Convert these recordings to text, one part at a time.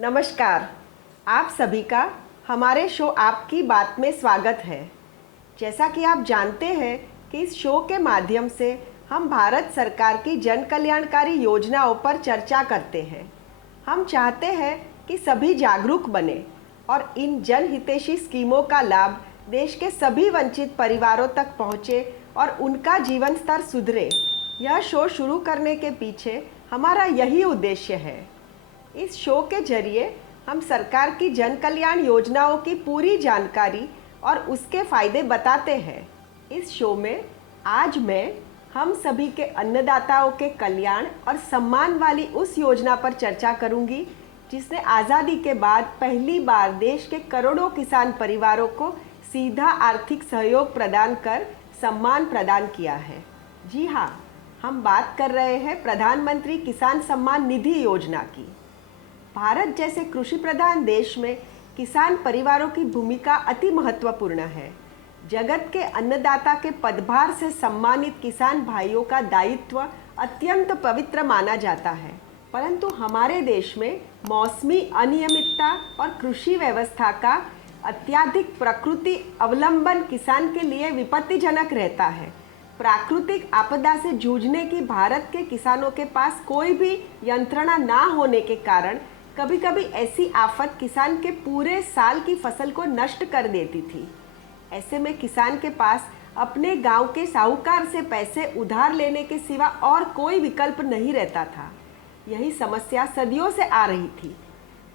नमस्कार। आप सभी का हमारे शो आपकी बात में स्वागत है। जैसा कि आप जानते हैं कि इस शो के माध्यम से हम भारत सरकार की जन कल्याणकारी योजनाओं पर चर्चा करते हैं। हम चाहते हैं कि सभी जागरूक बने और इन जनहितैषी स्कीमों का लाभ देश के सभी वंचित परिवारों तक पहुंचे और उनका जीवन स्तर सुधरे। यह शो शुरू करने के पीछे हमारा यही उद्देश्य है। इस शो के जरिए हम सरकार की जन कल्याण योजनाओं की पूरी जानकारी और उसके फायदे बताते हैं। इस शो में आज हम सभी के अन्नदाताओं के कल्याण और सम्मान वाली उस योजना पर चर्चा करूंगी जिसने आज़ादी के बाद पहली बार देश के करोड़ों किसान परिवारों को सीधा आर्थिक सहयोग प्रदान कर सम्मान प्रदान किया है। जी हाँ, हम बात कर रहे हैं प्रधानमंत्री किसान सम्मान निधि योजना की। भारत जैसे कृषि प्रधान देश में किसान परिवारों की भूमिका अति महत्वपूर्ण है। जगत के अन्नदाता के पदभार से सम्मानित किसान भाइयों का दायित्व अत्यंत पवित्र माना जाता है, परंतु हमारे देश में मौसमी अनियमितता और कृषि व्यवस्था का अत्यधिक प्रकृति अवलंबन किसान के लिए विपत्तिजनक रहता है। प्राकृतिक आपदा से जूझने की भारत के किसानों के पास कोई भी यंत्रणा ना होने के कारण कभी कभी ऐसी आफत किसान के पूरे साल की फसल को नष्ट कर देती थी। ऐसे में किसान के पास अपने गांव के साहूकार से पैसे उधार लेने के सिवा और कोई विकल्प नहीं रहता था। यही समस्या सदियों से आ रही थी,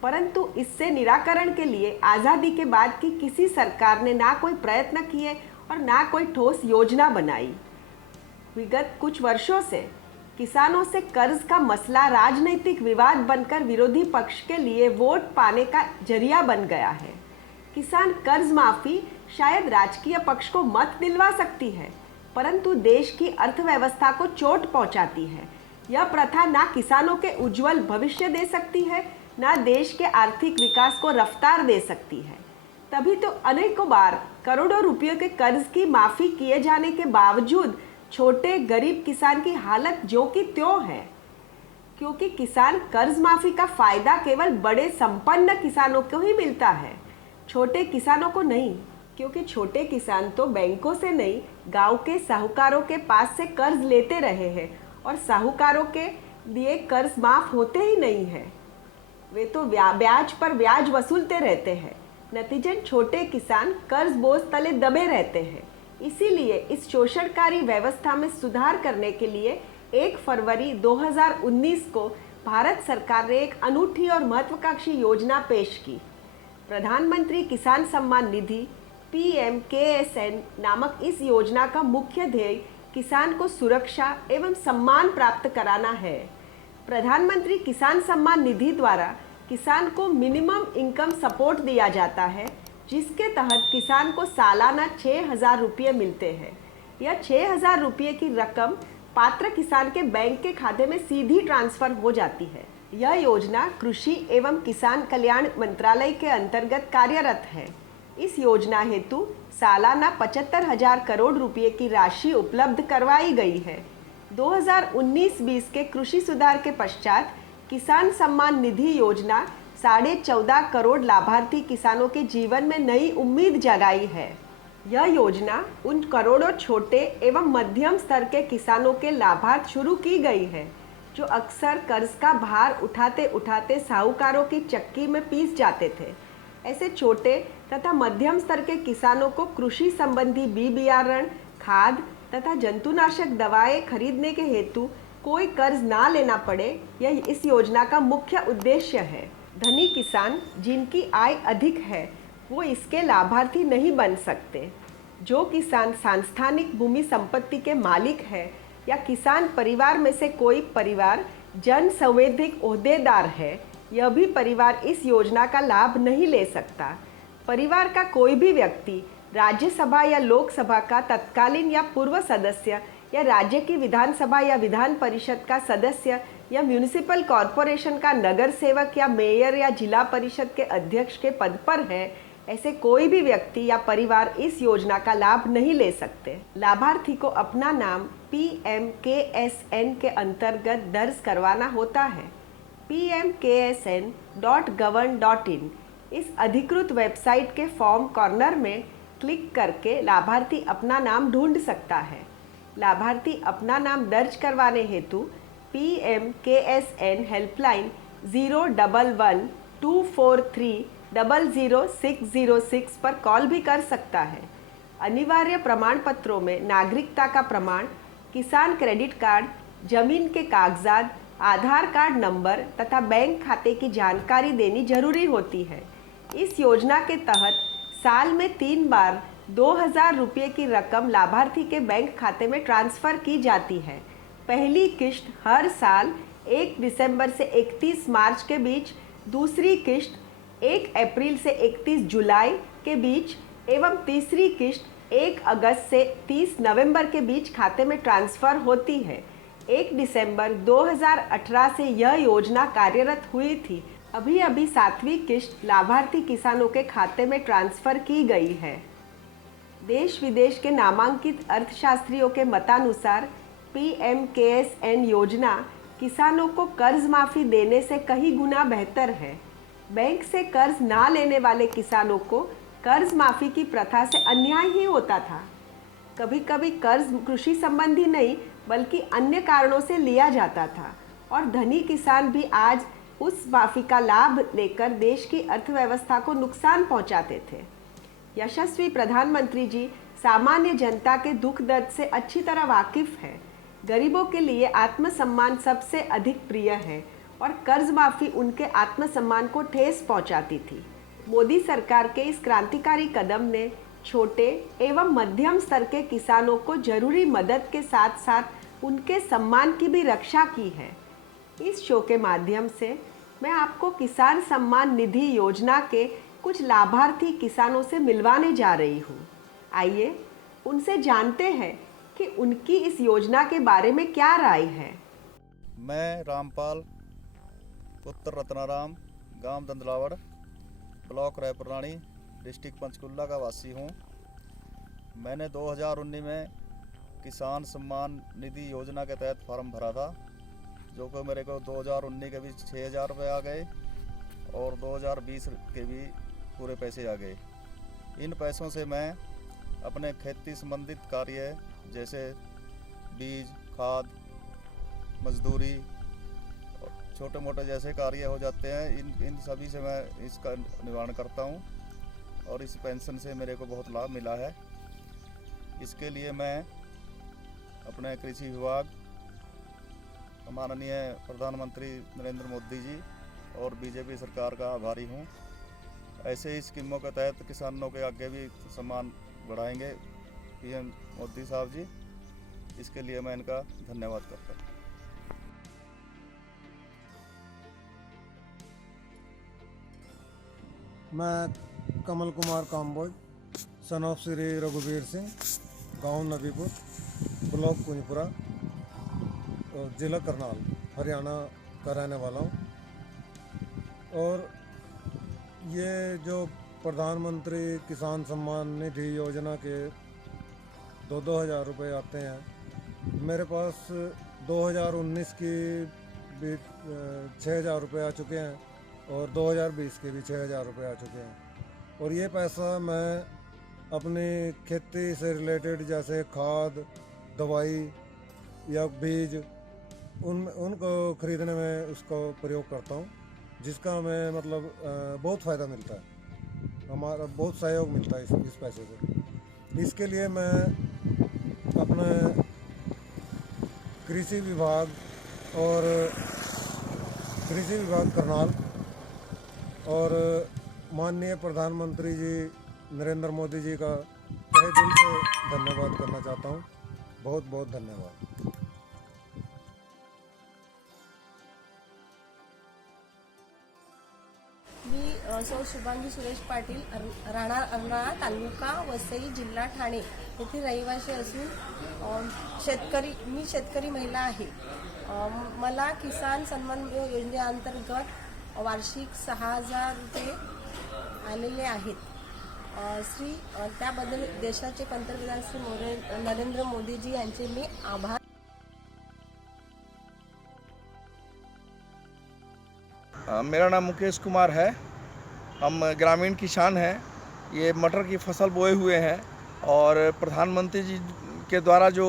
परंतु इससे निराकरण के लिए आज़ादी के बाद की किसी सरकार ने ना कोई प्रयत्न किए और ना कोई ठोस योजना बनाई। विगत कुछ वर्षों से किसानों से कर्ज का मसला राजनीतिक विवाद बनकर विरोधी पक्ष के लिए वोट पाने का जरिया बन गया है। किसान कर्ज माफी शायद राजकीय पक्ष को मत दिलवा सकती है, परंतु देश की अर्थव्यवस्था को चोट पहुंचाती है। यह प्रथा ना किसानों के उज्जवल भविष्य दे सकती है, ना देश के आर्थिक विकास को रफ्तार दे सकती है। तभी तो अनेकों बार करोड़ों रुपयों के कर्ज की माफी किए जाने के बावजूद छोटे गरीब किसान की हालत जो की त्यों है, क्योंकि किसान कर्ज माफी का फायदा केवल बड़े संपन्न किसानों को ही मिलता है, छोटे किसानों को नहीं। क्योंकि छोटे किसान तो बैंकों से नहीं, गांव के साहूकारों के पास से कर्ज लेते रहे हैं और साहूकारों के लिए कर्ज माफ होते ही नहीं है। वे तो ब्याज पर ब्याज वसूलते रहते हैं। नतीजन छोटे किसान कर्ज बोझ तले दबे रहते हैं। इसीलिए इस शोषणकारी व्यवस्था में सुधार करने के लिए 1 फरवरी 2019 को भारत सरकार ने एक अनूठी और महत्वाकांक्षी योजना पेश की। प्रधानमंत्री किसान सम्मान निधि PMKSN नामक इस योजना का मुख्य ध्येय किसान को सुरक्षा एवं सम्मान प्राप्त कराना है। प्रधानमंत्री किसान सम्मान निधि द्वारा किसान को मिनिमम इनकम सपोर्ट दिया जाता है, जिसके तहत किसान को सालाना 6,000 रुपये मिलते हैं। यह 6,000 रुपये की रकम पात्र किसान के बैंक के खाते में सीधी ट्रांसफर हो जाती है। यह योजना कृषि एवं किसान कल्याण मंत्रालय के अंतर्गत कार्यरत है। इस योजना हेतु सालाना 75,000 करोड़ रुपये की राशि उपलब्ध करवाई गई है। 2019-20 के कृषि सुधार के पश्चात किसान सम्मान निधि योजना 14.5 करोड़ लाभार्थी किसानों के जीवन में नई उम्मीद जगाई है। यह योजना उन करोड़ों छोटे एवं मध्यम स्तर के किसानों के लाभार्थ शुरू की गई है, जो अक्सर कर्ज का भार उठाते उठाते साहूकारों की चक्की में पीस जाते थे। ऐसे छोटे तथा मध्यम स्तर के किसानों को कृषि संबंधी बियारण, खाद तथा जंतुनाशक दवाएं खरीदने के हेतु कोई कर्ज ना लेना पड़े, यह इस योजना का मुख्य उद्देश्य है। धनी किसान जिनकी आय अधिक है वो इसके लाभार्थी नहीं बन सकते। जो किसान सांस्थानिक भूमि संपत्ति के मालिक है या किसान परिवार में से कोई परिवार जन संवैधानिक ओहदेदार है, यह भी परिवार इस योजना का लाभ नहीं ले सकता। परिवार का कोई भी व्यक्ति राज्यसभा या लोकसभा का तत्कालीन या पूर्व सदस्य या राज्य की विधानसभा या विधान परिषद का सदस्य या म्यूनिसिपल कॉरपोरेशन का नगर सेवक या मेयर या जिला परिषद के अध्यक्ष के पद पर है, ऐसे कोई भी व्यक्ति या परिवार इस योजना का लाभ नहीं ले सकते। लाभार्थी को अपना नाम PMKSN के अंतर्गत दर्ज करवाना होता है। pmksn.gov.in इस अधिकृत वेबसाइट के फॉर्म कॉर्नर में क्लिक करके लाभार्थी अपना नाम ढूंढ सकता है। लाभार्थी अपना नाम दर्ज करवाने हेतु PMKSN हेल्पलाइन 011-243-00606 पर कॉल भी कर सकता है। अनिवार्य प्रमाण पत्रों में नागरिकता का प्रमाण, किसान क्रेडिट कार्ड, जमीन के कागजात, आधार कार्ड नंबर तथा बैंक खाते की जानकारी देनी जरूरी होती है। इस योजना के तहत साल में 3 बार 2000 रुपये की रकम लाभार्थी के बैंक खाते में ट्रांसफ़र की जाती है। पहली किश्त हर साल 1 दिसंबर से 31 मार्च के बीच, दूसरी किश्त 1 अप्रैल से 31 जुलाई के बीच एवं तीसरी किश्त 1 अगस्त से 30 नवंबर के बीच खाते में ट्रांसफ़र होती है। 1 दिसंबर 2018 से यह योजना कार्यरत हुई थी। अभी अभी 7वीं किश्त लाभार्थी किसानों के खाते में ट्रांसफ़र की गई है। देश विदेश के नामांकित अर्थशास्त्रियों के मतानुसार PMKSN योजना किसानों को कर्ज माफ़ी देने से कई गुना बेहतर है। बैंक से कर्ज ना लेने वाले किसानों को कर्ज माफ़ी की प्रथा से अन्याय ही होता था। कभी कभी कर्ज कृषि संबंधी नहीं बल्कि अन्य कारणों से लिया जाता था और धनी किसान भी आज उस माफ़ी का लाभ लेकर देश की अर्थव्यवस्था को नुकसान पहुंचाते थे। यशस्वी प्रधानमंत्री जी सामान्य जनता के दुख दर्द से अच्छी तरह वाकिफ है। गरीबों के लिए आत्मसम्मान सबसे अधिक प्रिय है और कर्ज माफ़ी उनके आत्मसम्मान को ठेस पहुंचाती थी। मोदी सरकार के इस क्रांतिकारी कदम ने छोटे एवं मध्यम स्तर के किसानों को जरूरी मदद के साथ साथ उनके सम्मान की भी रक्षा की है। इस शो के माध्यम से मैं आपको किसान सम्मान निधि योजना के कुछ लाभार्थी किसानों से मिलवाने जा रही हूँ। आइए उनसे जानते हैं कि उनकी इस योजना के बारे में क्या राय है। मैं रामपाल पुत्र रत्नाराम, गांव दंदलावड़, ब्लॉक रायपुरानी, डिस्ट्रिक्ट पंचकुला का वासी हूँ। मैंने 2019 में किसान सम्मान निधि योजना के तहत फॉर्म भरा था, जो कि मेरे को 2019 के भी 6000 रुपये आ गए और 2020 के भी पूरे पैसे आ गए। इन पैसों से मैं अपने खेती संबंधित कार्य जैसे बीज, खाद, मजदूरी, छोटे मोटे जैसे कार्य हो जाते हैं, इन सभी से मैं इसका निवारण करता हूं और इस पेंशन से मेरे को बहुत लाभ मिला है। इसके लिए मैं अपने कृषि विभाग, माननीय प्रधानमंत्री नरेंद्र मोदी जी और बीजेपी सरकार का आभारी हूं। ऐसे ही स्कीमों के तहत किसानों के आगे भी सम्मान बढ़ाएंगे PM मोदी साहब जी। इसके लिए मैं इनका धन्यवाद करता हूँ। मैं कमल कुमार काम्बोज, सन ऑफ श्री रघुवीर सिंह, गांव नबीपुर, ब्लॉक कुंजपुरा और ज़िला करनाल, हरियाणा का रहने वाला हूँ। और ये जो प्रधानमंत्री किसान सम्मान निधि योजना के 2-2 हज़ार रुपये आते हैं, मेरे पास 2019 की भी 6000 रुपये आ चुके हैं और 2020 के भी 6000 रुपये आ चुके हैं। और ये पैसा मैं अपनी खेती से रिलेटेड जैसे खाद, दवाई या बीज उनको ख़रीदने में उसका प्रयोग करता हूँ, जिसका हमें मतलब बहुत फ़ायदा मिलता है, हमारा बहुत सहयोग मिलता है इस पैसे से। इसके लिए मैं अपने कृषि विभाग करनाल और माननीय प्रधानमंत्री जी नरेंद्र मोदी जी का तहे दिल से धन्यवाद करना चाहता हूँ। बहुत बहुत धन्यवाद। मी सौ शुभांगी सुरेश पाटील, राहणार अर्नाळा, तालुका वसई, जिल्हा ठाणे येथे रहिवासी असून मी शेतकरी महिला आहे। मला किसान सन्मान योजनेअंतर्गत वार्षिक 6000 रुपये आलेले आहेत। त्याबद्दल देशाचे पंतप्रधान श्री नरेंद्र मोदीजी यांचे मी आभार मेरा नाम मुकेश कुमार है। हम ग्रामीण किसान हैं। ये मटर की फसल बोए हुए हैं और प्रधानमंत्री जी के द्वारा जो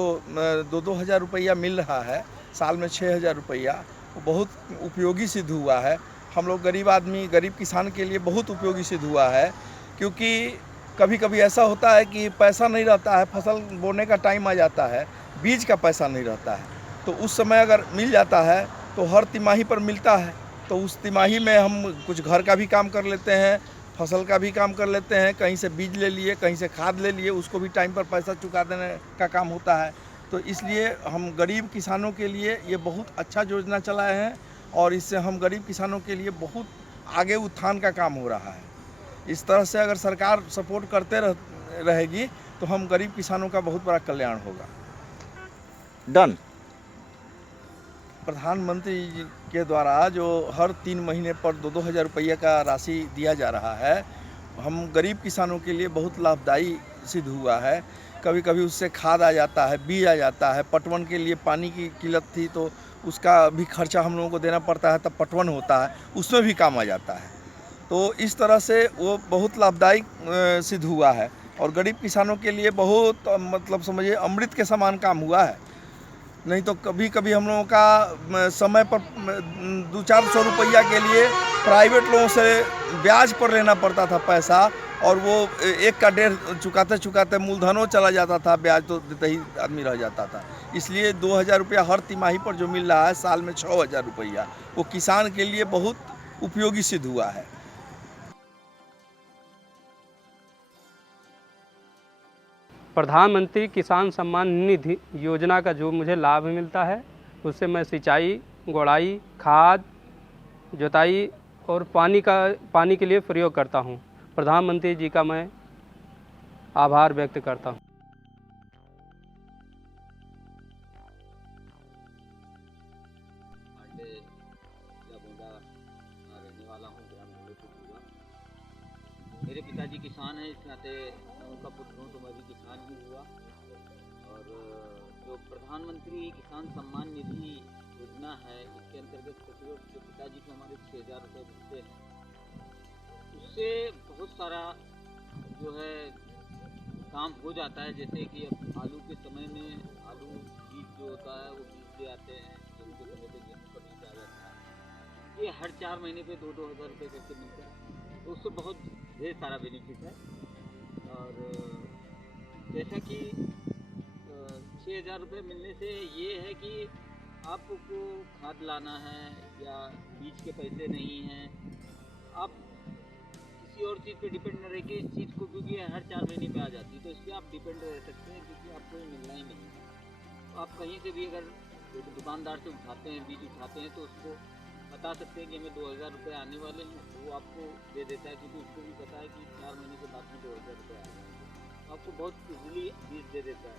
2-2 हज़ार रुपया मिल रहा है, साल में 6,000 रुपया, वो बहुत उपयोगी सिद्ध हुआ है। हम लोग गरीब आदमी, गरीब किसान के लिए बहुत उपयोगी सिद्ध हुआ है, क्योंकि कभी कभी ऐसा होता है कि पैसा नहीं रहता है, फसल बोने का टाइम आ जाता है, बीज का पैसा नहीं रहता है, तो उस समय अगर मिल जाता है तो हर तिमाही पर मिलता है, तो उस तिमाही में हम कुछ घर का भी काम कर लेते हैं, फसल का भी काम कर लेते हैं, कहीं से बीज ले लिए, कहीं से खाद ले लिए, उसको भी टाइम पर पैसा चुका देने का काम होता है। तो इसलिए हम गरीब किसानों के लिए ये बहुत अच्छा योजना चलाए हैं और इससे हम गरीब किसानों के लिए बहुत आगे उत्थान का काम हो रहा है। इस तरह से अगर सरकार सपोर्ट करते रहेगी तो हम गरीब किसानों का बहुत बड़ा कल्याण होगा। डन। प्रधानमंत्री जी के द्वारा जो हर 3 महीने पर 2-2 हज़ार रुपया का राशि दिया जा रहा है, हम गरीब किसानों के लिए बहुत लाभदायी सिद्ध हुआ है। कभी कभी उससे खाद आ जाता है, बीज आ जाता है, पटवन के लिए पानी की किल्लत थी तो उसका भी खर्चा हम लोगों को देना पड़ता है, तब पटवन होता है, उसमें भी काम आ जाता है। तो इस तरह से वो बहुत लाभदायक सिद्ध हुआ है और गरीब किसानों के लिए बहुत मतलब समझिए अमृत के समान काम हुआ है। नहीं तो कभी कभी हम लोगों का समय पर 200-400 रुपया के लिए प्राइवेट लोगों से ब्याज पर लेना पड़ता था पैसा, और वो 1 का 1.5 चुकाते चुकाते मूलधनों चला जाता था, ब्याज तो देते ही आदमी रह जाता था। इसलिए 2,000 रुपया हर तिमाही पर जो मिल रहा है, साल में 6,000 रुपया, वो किसान के लिए बहुत उपयोगी सिद्ध हुआ है। प्रधानमंत्री किसान सम्मान निधि योजना का जो मुझे लाभ मिलता है, उससे मैं सिंचाई, गोड़ाई, खाद, जुताई और पानी के लिए प्रयोग करता हूँ। प्रधानमंत्री जी का मैं आभार व्यक्त करता हूँ। रहने वाला हूँ ग्राम ढोलेपुर। मेरे पिताजी किसान हैं, इस नाते उनका पुत्र हूँ तो मैं भी किसान ही हुआ। और जो प्रधानमंत्री किसान सम्मान निधि योजना है, इसके अंतर्गत प्रतिवर्ष जो पिताजी को हमारे 6,000 रुपये मिलते हैं, उससे बहुत सारा जो है काम हो जाता है। जैसे कि अब आलू के समय में आलू बीज जो होता है वो बीज ले आते हैं, गेहूँ के समय पे गेहूँ का बीज आ जाता है। ये हर 4 महीने पे 2-2 हज़ार रुपये करके मिलता है, तो उससे बहुत ढेर सारा बेनिफिट है। और जैसा कि 6,000 रुपये मिलने से ये है कि आपको खाद लाना है या बीज के पैसे नहीं हैं, आप किसी और चीज़ पे डिपेंड न रह के इस चीज़ को, क्योंकि हर 4 महीने पे आ जाती है, तो इस पर आप डिपेंड रह सकते हैं, क्योंकि आपको ये मिलना ही नहीं है। तो आप कहीं से भी अगर दुकानदार से उठाते हैं, बीज उठाते हैं, तो उसको बता सकते हैं कि हमें 2,000 रुपये आने वाले हैं, तो वो आपको दे देता है, क्योंकि उसको भी पता है कि 4 महीने के बाद में 2,000 रुपये आ जाएंगे, आपको बहुत ईजिली बीज दे देता है।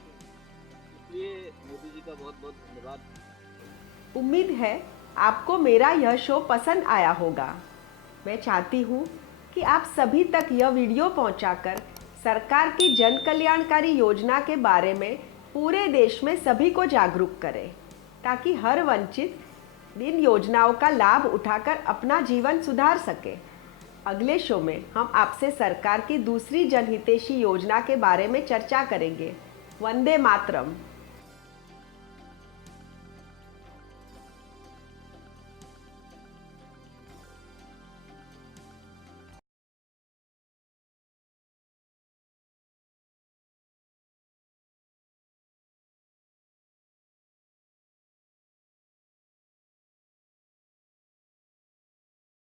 इसलिए मोदी जी का बहुत बहुत धन्यवाद। उम्मीद है आपको मेरा यह शो पसंद आया होगा। मैं चाहती हूँ कि आप सभी तक यह वीडियो पहुँचाकर सरकार की जन कल्याणकारी योजना के बारे में पूरे देश में सभी को जागरूक करें, ताकि हर वंचित इन योजनाओं का लाभ उठाकर अपना जीवन सुधार सके। अगले शो में हम आपसे सरकार की दूसरी जनहितैषी योजना के बारे में चर्चा करेंगे। वंदे मातरम।